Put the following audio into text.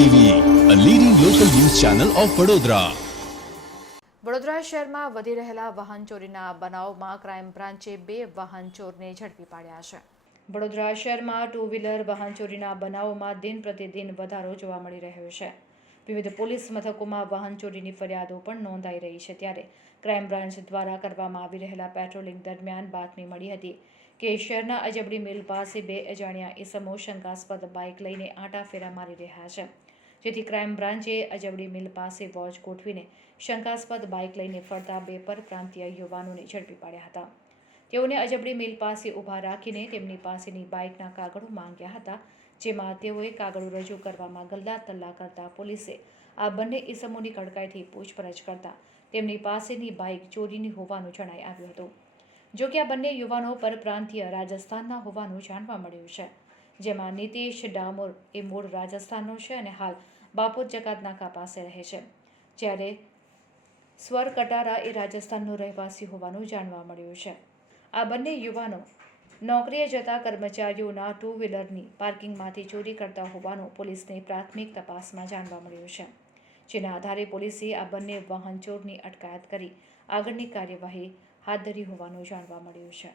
TV a leading local news channel of Vadodara Vadodara શહેરમાં વધી રહેલા વાહન ચોરીના બનાવમાં ક્રાઇમ બ્રાન્ચે બે વાહન ચોરને ઝડપી પાડ્યા છે. વડોદરા શહેરમાં ટુ વ્હીલર વાહન ચોરીના બનાવોમાં દિન પ્રતિદિન વધારો જોવા મળી રહ્યો છે. વિવિધ પોલીસ મથકોમાં વાહન ચોરીની ફરિયાદો પણ નોંધાઈ રહી છે ત્યારે ક્રાઇમ બ્રાન્ચ દ્વારા કરવામાં આવી રહેલા પેટ્રોલિંગ દરમિયાન બાતમી મળી હતી કે શહેરના અજબડી મિલ પાસે બે અજાણ્યા ઇસમો શંકાસ્પદ બાઇક લઈને આંટા ફેરા મારી રહ્યા છે, જેથી ક્રાઇમ બ્રાન્ચે અજબડી મિલ પાસે વોચ ગોઠવીને શંકાસ્પદ બાઇક લઈને ફરતા બે પરપ્રાંતીય યુવાનોને ઝડપી પાડ્યા હતા. તેઓને અજબડી મિલ પાસે ઊભા રાખીને તેમની પાસેની બાઇકના કાગળો માંગ્યા હતા જેમાં તેઓએ કાગળો રજૂ કરવામાં ગલ્લા તલ્લા કરતા પોલીસે આ બંને ઇસમોની કડકાઈથી પૂછપરછ કરતા તેમની પાસેની બાઇક ચોરીની હોવાનું જણાઈ આવ્યું હતું. જો કે આ બંને યુવાનો પરપ્રાંતીય રાજસ્થાનના હોવાનું જાણવા મળ્યું છે, જેમાં નીતિશ ડામોર એ મૂળ રાજસ્થાનનો છે અને હાલ બાપોદ જકાત નાકા પાસે રહે છે. જ્યારે સ્વર કટારા એ રાજસ્થાનનો રહેવાસી હોવાનું જાણવા મળ્યું છે. આ બંને યુવાનો નોકરીએ જતા કર્મચારીઓના ટુ વ્હીલરની પાર્કિંગમાંથી ચોરી કરતા હોવાનું પોલીસને પ્રાથમિક તપાસમાં જાણવા મળ્યું છે, જેના આધારે પોલીસે આ બંને વાહન ચોરની અટકાયત કરી આગળની કાર્યવાહી હાથ ધરી હોવાનું જાણવા મળ્યું છે.